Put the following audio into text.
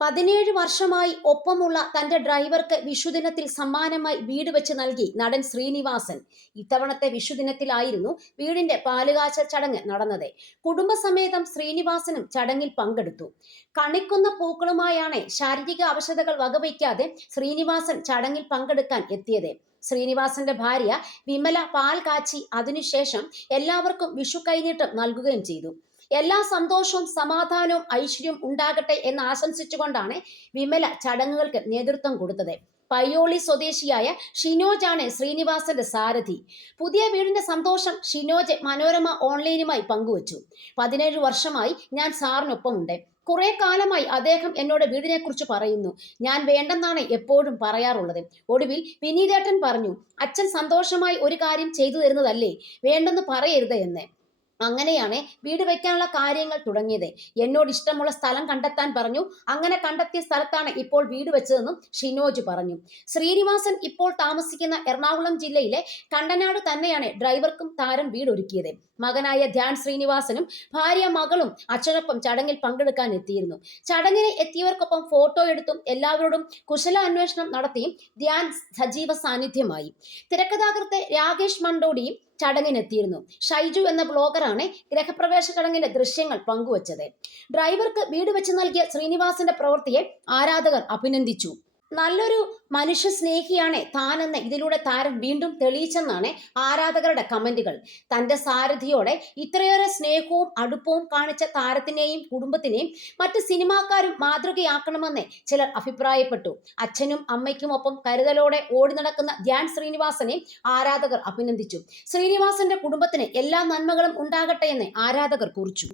17 വർഷമായി ഒപ്പമുള്ള തന്റെ ഡ്രൈവർക്ക് വിഷുദിനത്തിൽ സമ്മാനമായി വീട് വെച്ച് നൽകി നടൻ ശ്രീനിവാസൻ. ഇത്തവണത്തെ വിഷുദിനത്തിലായിരുന്നു വീടിന്റെ പാലുകാച്ചൽ ചടങ്ങ് നടന്നത്. കുടുംബസമേതം ശ്രീനിവാസനും ചടങ്ങിൽ പങ്കെടുത്തു. കണിക്കുന്ന പൂക്കളുമായാണ് ശാരീരിക അവശതകൾ വകവയ്ക്കാതെ ശ്രീനിവാസൻ ചടങ്ങിൽ പങ്കെടുക്കാൻ എത്തിയത്. ശ്രീനിവാസന്റെ ഭാര്യ വിമല പാൽ കാച്ചി അതിനുശേഷം എല്ലാവർക്കും വിഷു കൈനീട്ടം നൽകുകയും ചെയ്തു. എല്ലാ സന്തോഷവും സമാധാനവും ഐശ്വര്യവും ഉണ്ടാകട്ടെ എന്ന് ആശംസിച്ചുകൊണ്ടാണ് വിമല ചടങ്ങുകൾക്ക് നേതൃത്വം കൊടുത്തത്. പയ്യോളി സ്വദേശിയായ ഷിനോജാണ് ശ്രീനിവാസന്റെ സാരഥി. പുതിയ വീടിന്റെ സന്തോഷം ഷിനോജ് മനോരമ ഓൺലൈനുമായി പങ്കുവച്ചു. 17 വർഷമായി ഞാൻ സാറിനൊപ്പമുണ്ട്. കുറെ കാലമായി അദ്ദേഹം എന്നോട് വീടിനെ കുറിച്ച് പറയുന്നു. ഞാൻ വേണ്ടെന്നാണ് എപ്പോഴും പറയാറുള്ളത്. ഒടുവിൽ വിനീതേട്ടൻ പറഞ്ഞു, അച്ഛൻ സന്തോഷമായി ഒരു കാര്യം ചെയ്തു തരുന്നതല്ലേ, വേണ്ടെന്ന് പറയരുത് എന്ന്. അങ്ങനെയാണ് വീട് വെക്കാനുള്ള കാര്യങ്ങൾ തുടങ്ങിയത്. എന്നോട് ഇഷ്ടമുള്ള സ്ഥലം കണ്ടെത്താൻ പറഞ്ഞു. അങ്ങനെ കണ്ടെത്തിയ സ്ഥലത്താണ് ഇപ്പോൾ വീട് വെച്ചതെന്നും ഷിനോജ് പറഞ്ഞു. ശ്രീനിവാസൻ ഇപ്പോൾ താമസിക്കുന്ന എറണാകുളം ജില്ലയിലെ കണ്ടനാട് തന്നെയാണ് ഡ്രൈവർക്കും താരം വീടൊരുക്കിയത്. മകനായ ധ്യാൻ ശ്രീനിവാസനും ഭാര്യ മകളും അച്ഛനൊപ്പം ചടങ്ങിൽ പങ്കെടുക്കാൻ എത്തിയിരുന്നു. ചടങ്ങിന് എത്തിയവർക്കൊപ്പം ഫോട്ടോ എടുത്തും എല്ലാവരോടും കുശലാന്വേഷണം നടത്തിയും ധ്യാൻ സജീവ സാന്നിധ്യമായി. തിരക്കഥാകൃത്ത് രാകേഷ് മണ്ടോടിയും ചടങ്ങിനെത്തിയിരുന്നു. ഷൈജു എന്ന ബ്ലോഗറാണ് ഗൃഹപ്രവേശ ചടങ്ങിന്റെ ദൃശ്യങ്ങൾ പങ്കുവച്ചത്. ഡ്രൈവർക്ക് വീട് വെച്ച് നൽകിയ ശ്രീനിവാസന്റെ പ്രവൃത്തിയെ ആരാധകർ അഭിനന്ദിച്ചു. നല്ലൊരു മനുഷ്യ സ്നേഹിയാണ് താനെന്ന് ഇതിലൂടെ താരം വീണ്ടും തെളിയിച്ചെന്നാണ് ആരാധകരുടെ കമന്റുകൾ. തന്റെ സാരഥിയോടെ ഇത്രയേറെ സ്നേഹവും അടുപ്പവും കാണിച്ച താരത്തിനെയും കുടുംബത്തിനെയും മറ്റ് സിനിമാക്കാരും മാതൃകയാക്കണമെന്ന് ചിലർ അഭിപ്രായപ്പെട്ടു. അച്ഛനും അമ്മയ്ക്കുമൊപ്പം കരുതലോടെ ഓടി നടക്കുന്ന ധ്യാൻ ശ്രീനിവാസനെ ആരാധകർ അഭിനന്ദിച്ചു. ശ്രീനിവാസന്റെ കുടുംബത്തിന് എല്ലാ നന്മകളും ഉണ്ടാകട്ടെ എന്ന് ആരാധകർ കുറിച്ചു.